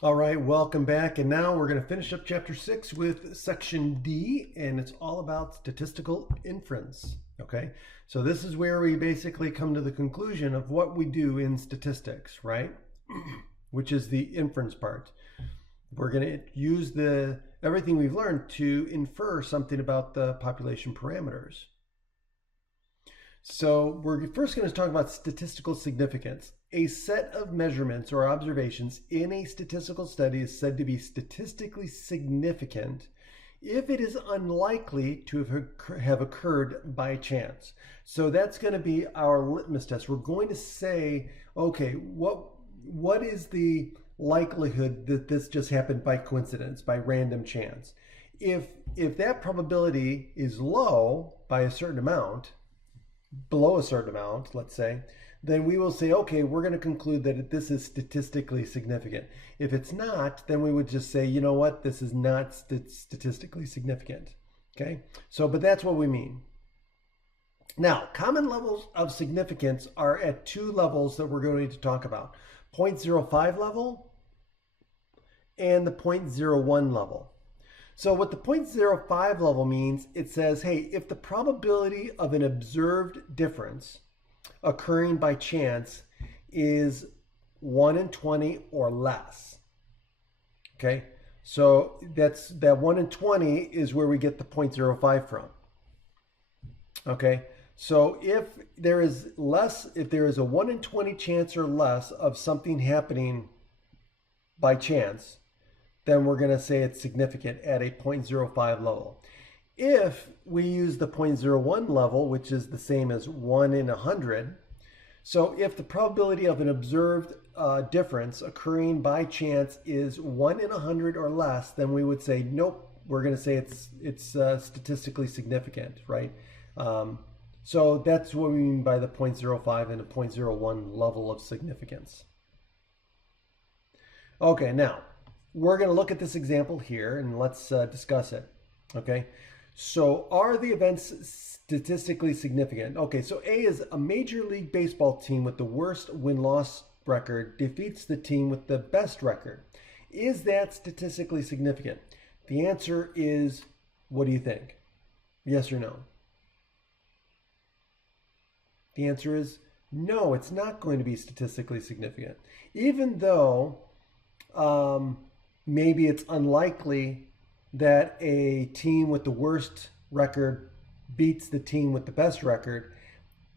All right, welcome back. And now we're going to finish up chapter 6 with section D, and it's all about statistical inference. Okay, so this is where we basically come to the conclusion of what we do in statistics, right? Which is the inference part. We're going to use everything we've learned to infer something about the population parameters. So we're first going to talk about statistical significance. A set of measurements or observations in a statistical study is said to be statistically significant if it is unlikely to have occurred by chance. So that's going to be our litmus test. We're going to say, okay, what is the likelihood that this just happened by coincidence, by random chance? If that probability is low by a certain amount, below a certain amount, let's say, then we will say, okay, we're going to conclude that this is statistically significant. If it's not, then we would just say, you know what, this is not statistically significant. Okay, so, but that's what we mean. Now, common levels of significance are at two levels that we're going to talk about: 0.05 level and the 0.01 level. So what the 0.05 level means, it says, hey, if the probability of an observed difference occurring by chance is 1 in 20 or less. Okay, so that 1 in 20 is where we get the 0.05 from. Okay, so if there is a 1 in 20 chance or less of something happening by chance, then we're going to say it's significant at a 0.05 level. If we use the 0.01 level, which is the same as 1 in 100, so if the probability of an observed difference occurring by chance is 1 in 100 or less, then we would say, nope, we're going to say it's statistically significant, right? So that's what we mean by the 0.05 and the 0.01 level of significance. Okay, now we're going to look at this example here and let's discuss it. Okay, so are the events statistically significant? Okay, so A is a Major League Baseball team with the worst win-loss record defeats the team with the best record. Is that statistically significant? The answer is, what do you think? Yes or no? The answer is no, it's not going to be statistically significant. Even though maybe it's unlikely that a team with the worst record beats the team with the best record,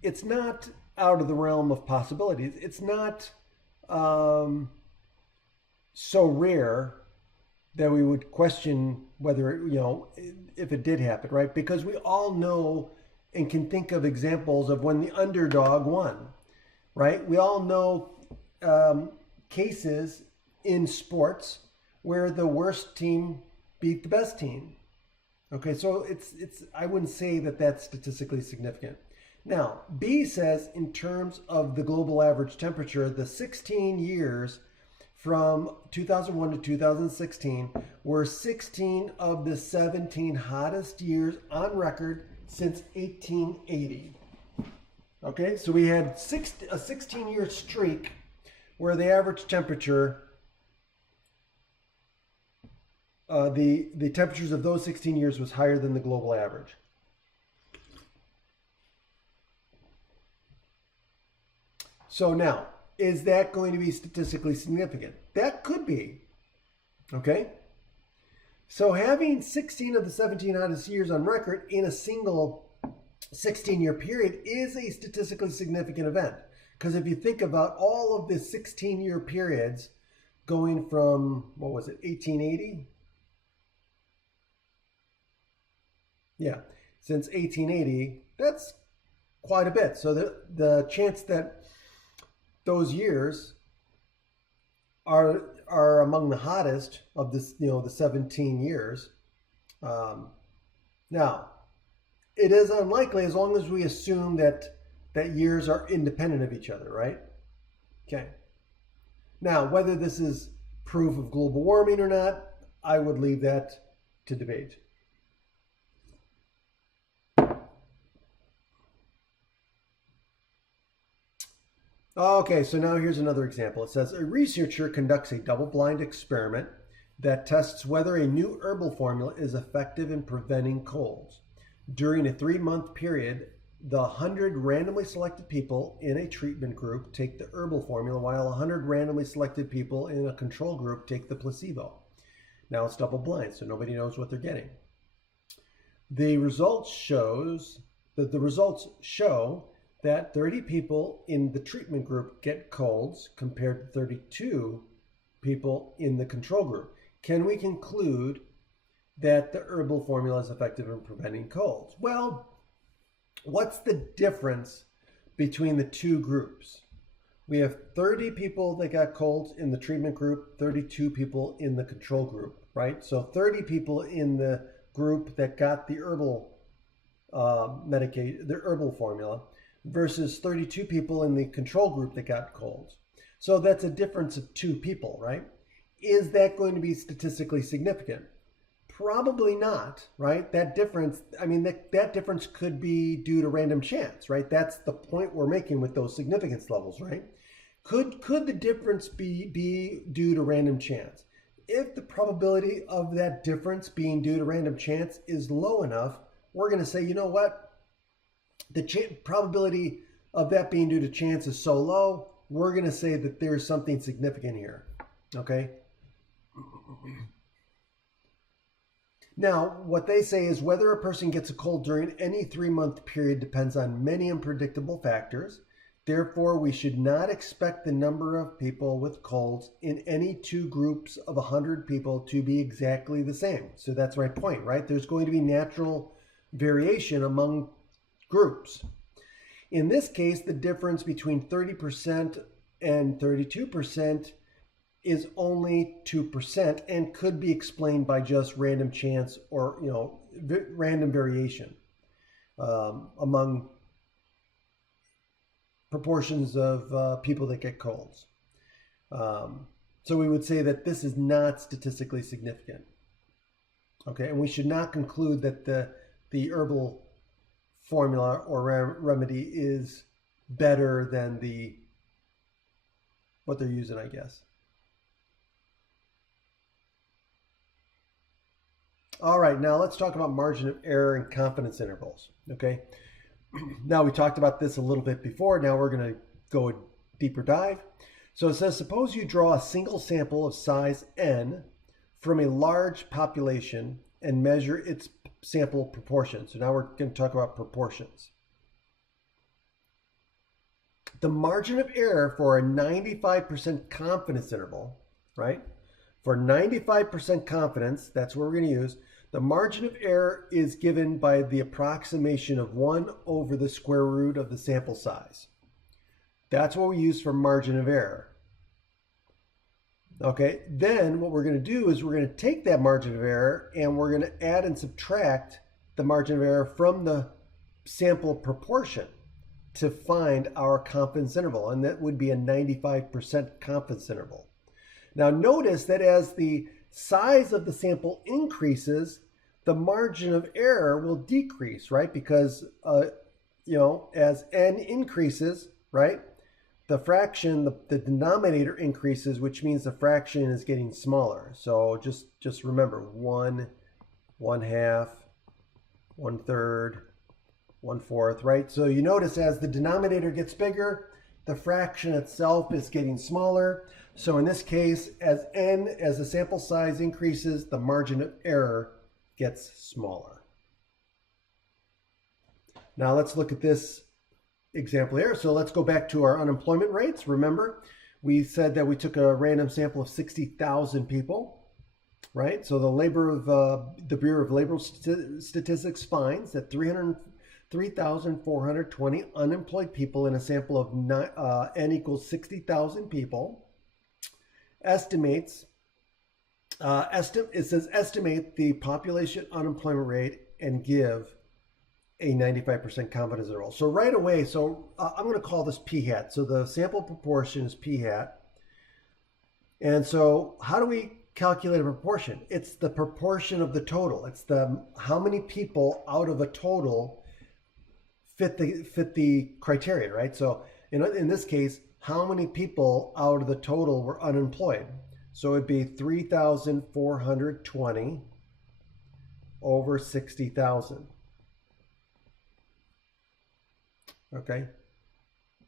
it's not out of the realm of possibilities. It's not so rare that we would question whether, if it did happen, right? Because we all know and can think of examples of when the underdog won, right? We all know cases in sports where the worst team beat the best team. Okay, so it's I wouldn't say that that's statistically significant. Now, B says in terms of the global average temperature, the 16 years from 2001 to 2016 were 16 of the 17 hottest years on record since 1880. Okay, so we had a 16-year streak where the average temperature, the temperatures of those 16 years was higher than the global average. So now, is that going to be statistically significant? That could be. Okay? So having 16 of the 17 hottest years on record in a single 16-year period is a statistically significant event. Because if you think about all of the 16-year periods going from, what was it, 1880? Yeah, since 1880, that's quite a bit. So the chance that those years are among the hottest of this, the 17 years. Now, it is unlikely as long as we assume that years are independent of each other, right? Okay. Now, whether this is proof of global warming or not, I would leave that to debate. Okay, so now here's another example. It says a researcher conducts a double-blind experiment that tests whether a new herbal formula is effective in preventing colds. During a 3-month period, the 100 randomly selected people in a treatment group take the herbal formula, while 100 randomly selected people in a control group take the placebo. Now it's double-blind, so nobody knows what they're getting. The results show that 30 people in the treatment group get colds compared to 32 people in the control group. Can we conclude that the herbal formula is effective in preventing colds? Well, what's the difference between the two groups? We have 30 people that got colds in the treatment group, 32 people in the control group, right? So 30 people in the group that got the herbal the herbal formula versus 32 people in the control group that got colds. So that's a difference of 2 people, right? Is that going to be statistically significant? Probably not, right? That difference, I mean, that difference could be due to random chance, right? That's the point we're making with those significance levels, right? Could the difference be due to random chance? If the probability of that difference being due to random chance is low enough, we're going to say, you know what? The probability of that being due to chance is so low, we're going to say that there's something significant here, okay? Now, what they say is whether a person gets a cold during any 3-month period depends on many unpredictable factors. Therefore, we should not expect the number of people with colds in any 2 groups of 100 people to be exactly the same. So that's my point, right? There's going to be natural variation among groups. In this case, the difference between 30% and 32% is only 2% and could be explained by just random chance or, random variation among proportions of people that get colds. So we would say that this is not statistically significant. Okay, and we should not conclude that the herbal formula or remedy is better than what they're using, I guess. All right, now let's talk about margin of error and confidence intervals, okay? Now we talked about this a little bit before, now we're gonna go a deeper dive. So it says, suppose you draw a single sample of size n from a large population and measure its sample proportion. So now we're going to talk about proportions. The margin of error for a 95% confidence interval, right? For 95% confidence, that's what we're going to use. The margin of error is given by the approximation of 1 over the square root of the sample size. That's what we use for margin of error. Okay, then what we're going to do is we're going to take that margin of error and we're going to add and subtract the margin of error from the sample proportion to find our confidence interval, and that would be a 95% confidence interval. Now notice that as the size of the sample increases, the margin of error will decrease, right? Because, as n increases, right? The fraction, the denominator increases, which means the fraction is getting smaller. So just remember 1, 1/2, 1/3, 1/4, right? So you notice as the denominator gets bigger, the fraction itself is getting smaller. So in this case, as the sample size increases, the margin of error gets smaller. Now let's look at this example here. So let's go back to our unemployment rates. Remember, we said that we took a random sample of 60,000 people, right? So the Bureau of Labor Statistics finds that 3,420 unemployed people in a sample of n equals 60,000 people. Estimates, it says estimate the population unemployment rate and give a 95% confidence interval. So right away, I'm going to call this p hat. So the sample proportion is p hat. And so how do we calculate a proportion? It's the proportion of the total. It's how many people out of a total fit the criteria, right? So in this case, how many people out of the total were unemployed. So it'd be 3,420 over 60,000. Okay,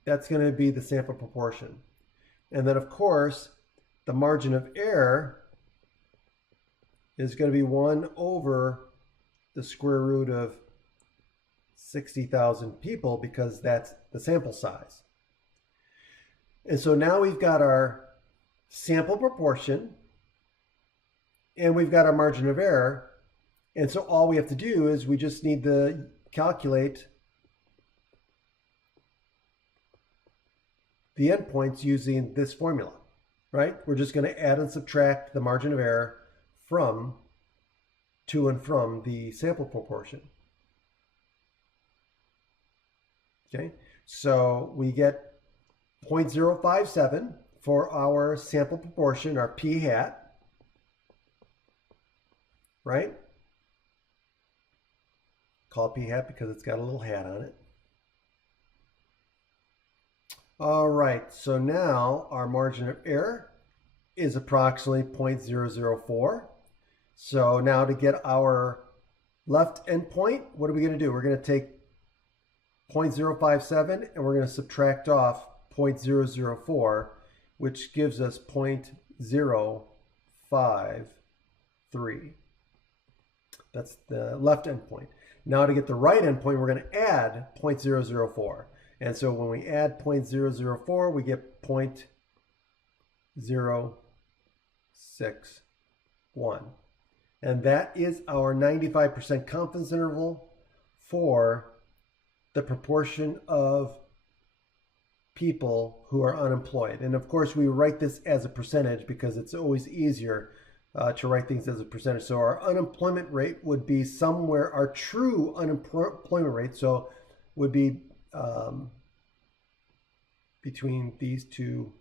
that's going to be the sample proportion. And then, of course, the margin of error is going to be 1 over the square root of 60,000 people, because that's the sample size. And so now we've got our sample proportion and we've got our margin of error. And so all we have to do is we just need to calculate the endpoints using this formula, right? We're just going to add and subtract the margin of error from, to and from the sample proportion. Okay, so we get 0.057 for our sample proportion, our p hat, right? Call it p hat because it's got a little hat on it. All right, so now our margin of error is approximately 0.004. So now to get our left endpoint, what are we going to do? We're going to take 0.057 and we're going to subtract off 0.004, which gives us 0.053. That's the left endpoint. Now to get the right endpoint, we're going to add 0.004. And so when we add 0.004, we get 0.061. And that is our 95% confidence interval for the proportion of people who are unemployed. And of course, we write this as a percentage because it's always easier to write things as a percentage. So our unemployment rate would be somewhere, our true unemployment rate, so would be between these two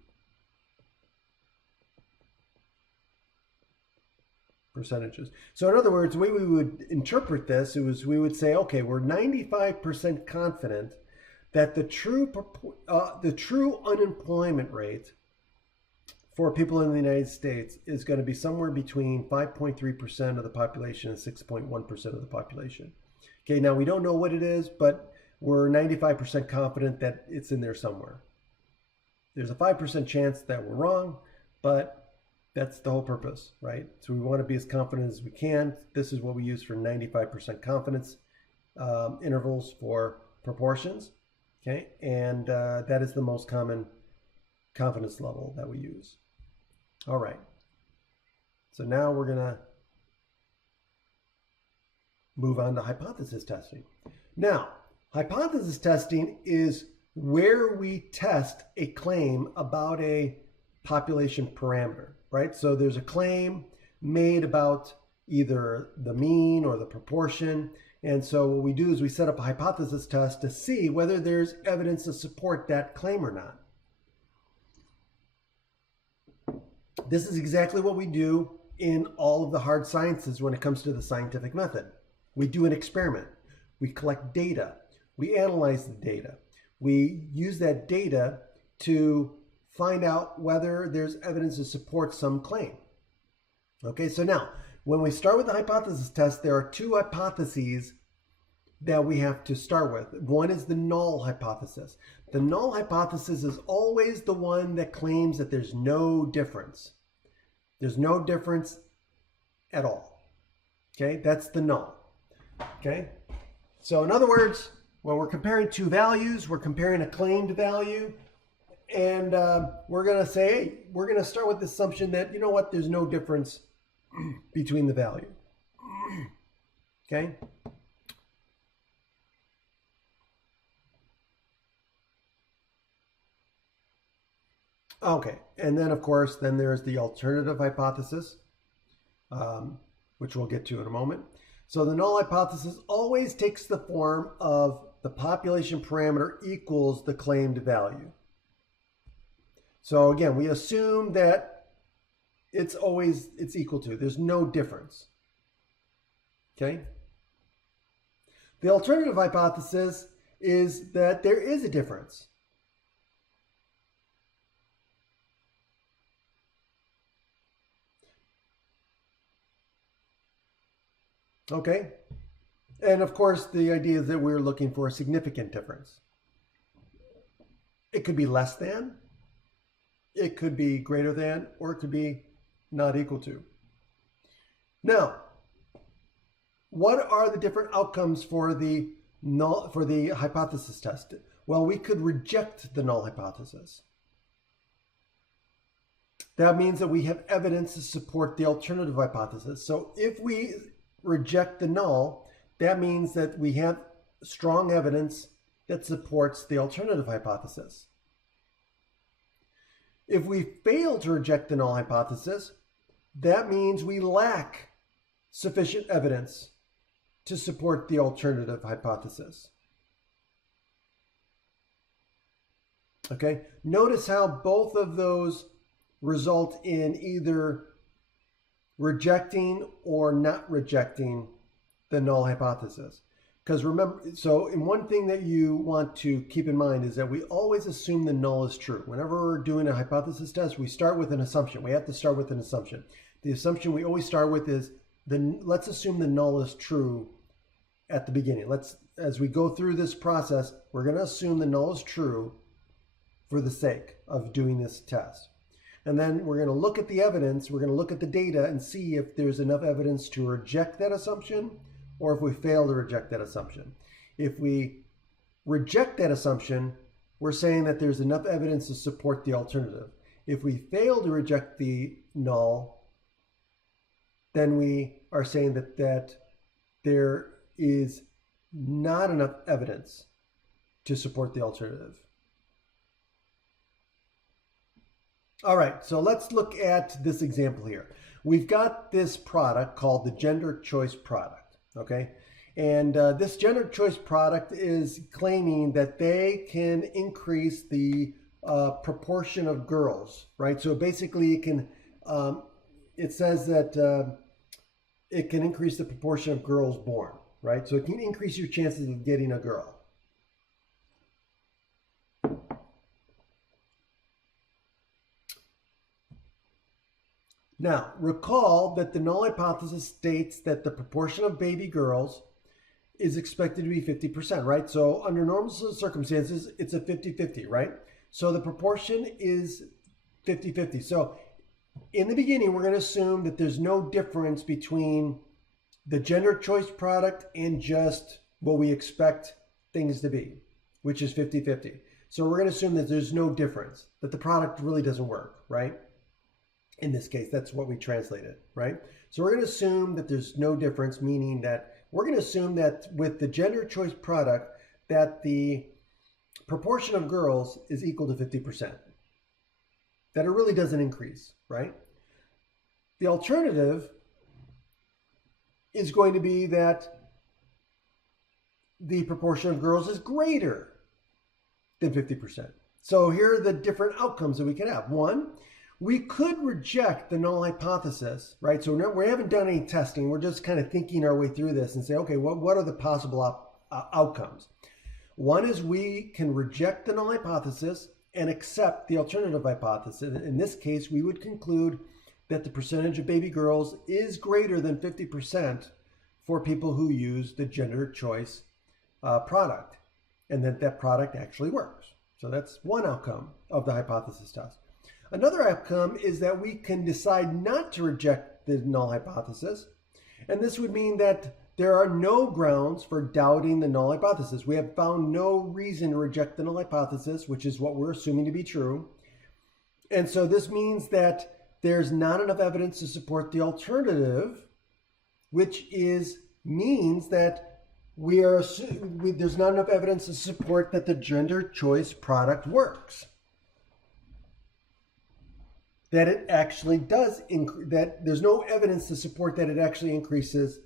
percentages. So in other words, the way we would interpret this is we would say, okay, we're 95% confident that the true unemployment rate for people in the United States is going to be somewhere between 5.3% of the population and 6.1% of the population. Okay, now we don't know what it is, but we're 95% confident that it's in there somewhere. There's a 5% chance that we're wrong, but that's the whole purpose, right? So we want to be as confident as we can. This is what we use for 95% confidence intervals for proportions, okay? And that is the most common confidence level that we use. All right. So now we're going to move on to hypothesis testing. Now, hypothesis testing is where we test a claim about a population parameter, right? So there's a claim made about either the mean or the proportion. And so what we do is we set up a hypothesis test to see whether there's evidence to support that claim or not. This is exactly what we do in all of the hard sciences when it comes to the scientific method. We do an experiment. We collect data. We analyze the data. We use that data to find out whether there's evidence to support some claim. Okay, so now, when we start with the hypothesis test, there are two hypotheses that we have to start with. One is the null hypothesis. The null hypothesis is always the one that claims that there's no difference. There's no difference at all. Okay, that's the null. Okay, so in other words, when we're comparing two values, we're comparing a claimed value, and we're going to say, hey, we're going to start with the assumption that, you know what, there's no difference between the value. Okay? Okay, and then of course, then there's the alternative hypothesis, which we'll get to in a moment. So the null hypothesis always takes the form of the population parameter equals the claimed value. So again, we assume that it's equal to, there's no difference. Okay? The alternative hypothesis is that there is a difference. Okay? And of course, the idea is that we're looking for a significant difference. It could be less than, it could be greater than, or it could be not equal to. Now, what are the different outcomes for the hypothesis test? Well, we could reject the null hypothesis. That means that we have evidence to support the alternative hypothesis. So if we reject the null, that means that we have strong evidence that supports the alternative hypothesis. If we fail to reject the null hypothesis, that means we lack sufficient evidence to support the alternative hypothesis. Okay, notice how both of those result in either rejecting or not rejecting the null hypothesis. Because remember, so in one thing that you want to keep in mind is that we always assume the null is true. Whenever we're doing a hypothesis test, we start with an assumption. We have to start with an assumption. The assumption we always start with is, let's assume the null is true at the beginning. As we go through this process, we're going to assume the null is true for the sake of doing this test. And then we're going to look at the evidence, we're going to look at the data and see if there's enough evidence to reject that assumption or if we fail to reject that assumption. If we reject that assumption, we're saying that there's enough evidence to support the alternative. If we fail to reject the null, then we are saying that there is not enough evidence to support the alternative. All right, so let's look at this example here. We've got this product called the gender choice product, okay? And this gender choice product is claiming that they can increase the proportion of girls, right? So basically it can, it says that it can increase the proportion of girls born, right? So it can increase your chances of getting a girl. Now, recall that the null hypothesis states that the proportion of baby girls is expected to be 50%, right? So under normal circumstances, it's a 50-50, right? So the proportion is 50-50. So in the beginning, we're going to assume that there's no difference between the gender choice product and just what we expect things to be, which is 50-50. So we're going to assume that there's no difference, that the product really doesn't work, right? In this case, that's what we translated, right? So we're going to assume that there's no difference, meaning that we're going to assume that with the gender choice product, that the proportion of girls is equal to 50%. That it really doesn't increase, right? The alternative is going to be that the proportion of girls is greater than 50%. So here are the different outcomes that we can have. One, we could reject the null hypothesis, right? So we haven't done any testing. We're just kind of thinking our way through this and say, okay, what are the possible outcomes? One is we can reject the null hypothesis and accept the alternative hypothesis. In this case, we would conclude that the percentage of baby girls is greater than 50% for people who use the gender choice product, and that product actually works. So that's one outcome of the hypothesis test. Another outcome is that we can decide not to reject the null hypothesis, and this would mean that there are no grounds for doubting the null hypothesis. We have found no reason to reject the null hypothesis, which is what we're assuming to be true. And so this means that there's not enough evidence to support the alternative, which means that there's not enough evidence to support that the gender choice product works. That it actually does, that there's no evidence to support that it actually increases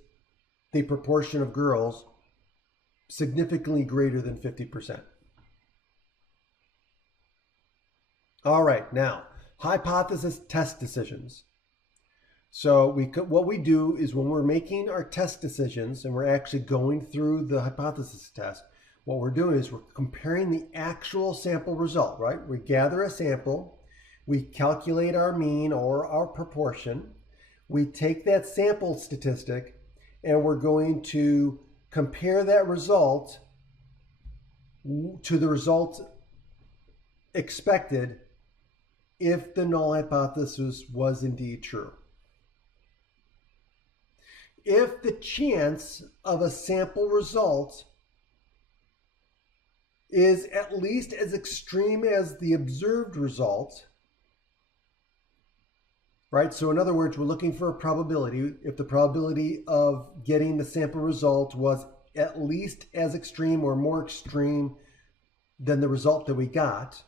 the proportion of girls significantly greater than 50%. All right, now, hypothesis test decisions. So what we do is when we're making our test decisions and we're actually going through the hypothesis test, what we're doing is we're comparing the actual sample result, right? We gather a sample, we calculate our mean or our proportion, we take that sample statistic, and we're going to compare that result to the result expected if the null hypothesis was indeed true. If the chance of a sample result is at least as extreme as the observed result, right? So in other words, we're looking for a probability. If the probability of getting the sample result was at least as extreme or more extreme than the result that we got,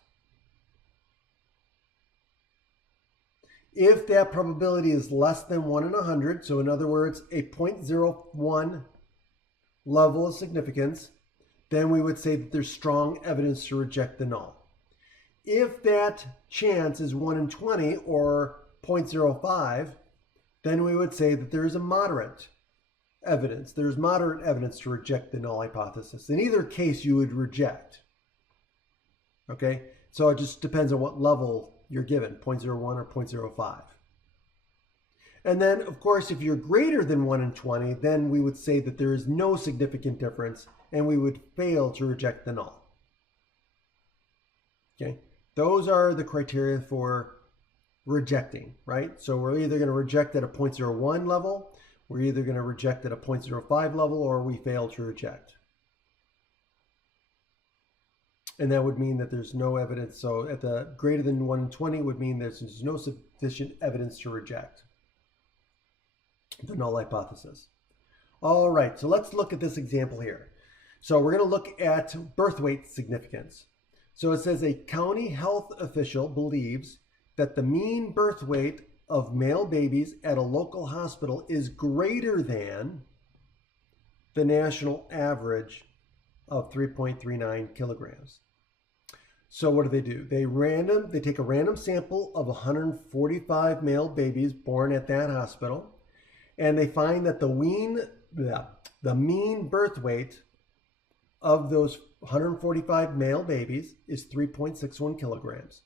if that probability is less than 1 in 100, so in other words, a 0.01 level of significance, then we would say that there's strong evidence to reject the null. If that chance is 1 in 20 or 0.05, then we would say that there is a moderate evidence. There's moderate evidence to reject the null hypothesis. In either case, you would reject. Okay, so it just depends on what level you're given, 0.01 or 0.05. And then, of course, if you're greater than 1 in 20, then we would say that there is no significant difference and we would fail to reject the null. Okay, those are the criteria for rejecting, right? So we're either going to reject at a 0.01 level, we're either going to reject at a 0.05 level, or we fail to reject. And that would mean that there's no evidence. So at the greater than 1 in 20 would mean there's no sufficient evidence to reject the null hypothesis. All right, so let's look at this example here. So we're going to look at birth weight significance. So it says a county health official believes that the mean birth weight of male babies at a local hospital is greater than the national average of 3.39 kilograms. So what do? They take a random sample of 145 male babies born at that hospital, and they find that the mean birth weight of those 145 male babies is 3.61 kilograms.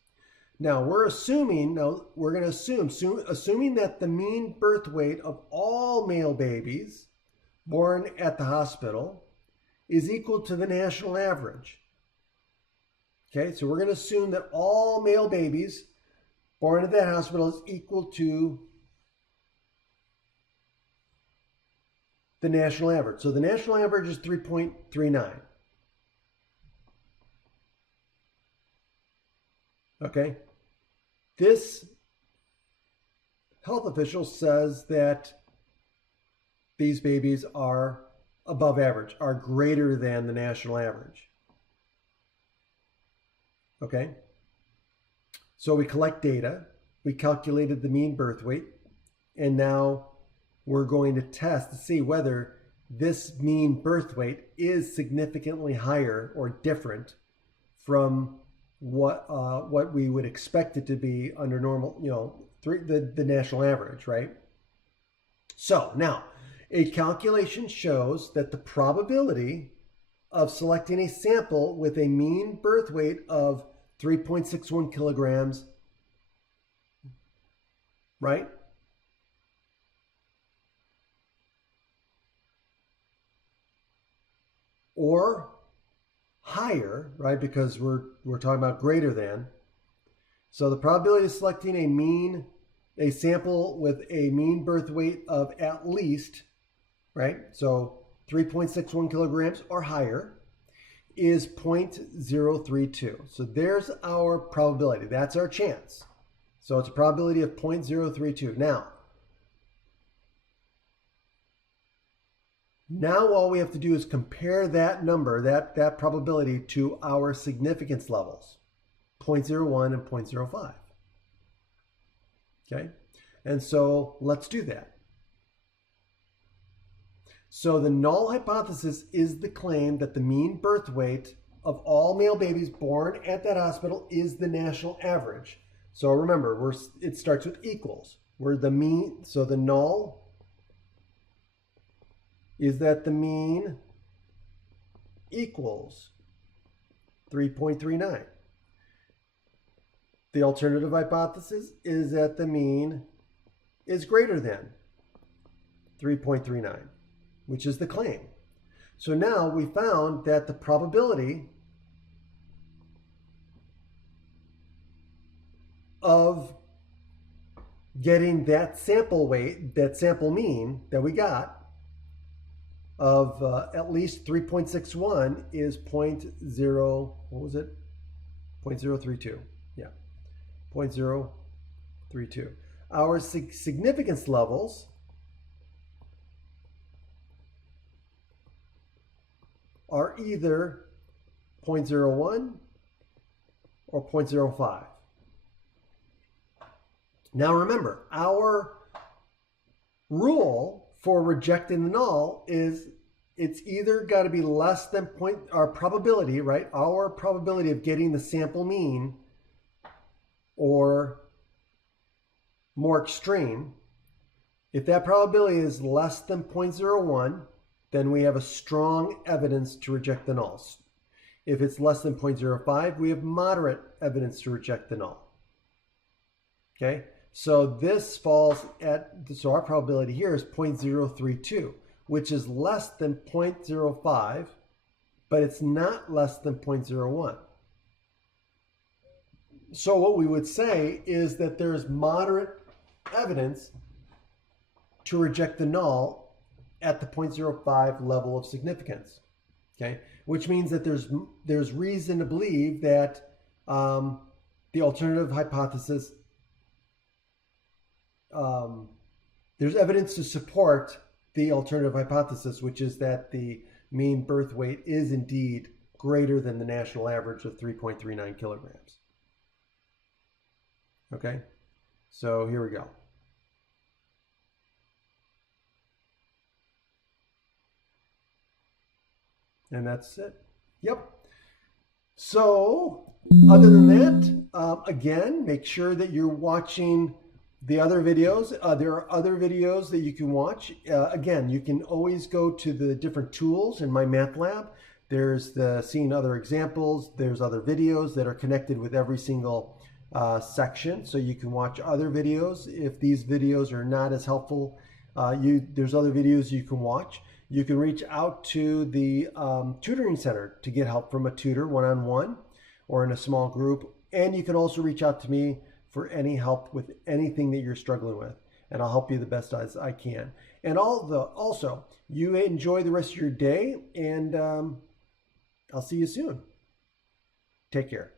Now assuming that the mean birth weight of all male babies born at the hospital is equal to the national average. Okay, so we're going to assume that all male babies born at that hospital is equal to the national average. So the national average is 3.39. Okay, this health official says that these babies are above average, are greater than the national average. Okay, so we collect data, we calculated the mean birth weight, and now we're going to test to see whether this mean birth weight is significantly higher or different from what we would expect it to be under normal, the national average, right? So now, a calculation shows that the probability of selecting a sample with a mean birth weight of 3.61 kilograms, right? Or higher, right? Because we're talking about greater than. So the probability of selecting a sample with a mean birth weight of at least, right? So 3.61 kilograms or higher is 0.032. So there's our probability. That's our chance. So it's a probability of 0.032. Now all we have to do is compare that number, that probability, to our significance levels, 0.01 and 0.05. Okay, and so let's do that. So the null hypothesis is the claim that the mean birth weight of all male babies born at that hospital is the national average. So remember, it starts with equals. We're the mean, so the null is that the mean equals 3.39. The alternative hypothesis is that the mean is greater than 3.39. which is the claim. So now we found that the probability of getting that sample weight, that sample mean that we got of at least 3.61 is 0.0, what was it? 0.032. Yeah, 0.032. Our significance levels are either 0.01 or 0.05. Now remember, our rule for rejecting the null is it's either got to be less than our probability, right? Our probability of getting the sample mean or more extreme. If that probability is less than 0.01, then we have a strong evidence to reject the nulls. If it's less than 0.05, we have moderate evidence to reject the null. Okay, so this falls at, so our probability here is 0.032, which is less than 0.05, but it's not less than 0.01. So what we would say is that there's moderate evidence to reject the null at the 0.05 level of significance, okay? Which means that there's reason to believe that the alternative hypothesis, there's evidence to support the alternative hypothesis, which is that the mean birth weight is indeed greater than the national average of 3.39 kilograms. Okay, so here we go. And that's it. Yep. So other than that, again, make sure that you're watching the other videos. There are other videos that you can watch. Again, you can always go to the different tools in my math lab. There's the seeing other examples. There's other videos that are connected with every single section. So you can watch other videos. If these videos are not as helpful, there's other videos you can watch. You can reach out to the tutoring center to get help from a tutor one-on-one or in a small group. And you can also reach out to me for any help with anything that you're struggling with. And I'll help you the best as I can. And also, you enjoy the rest of your day, and I'll see you soon. Take care.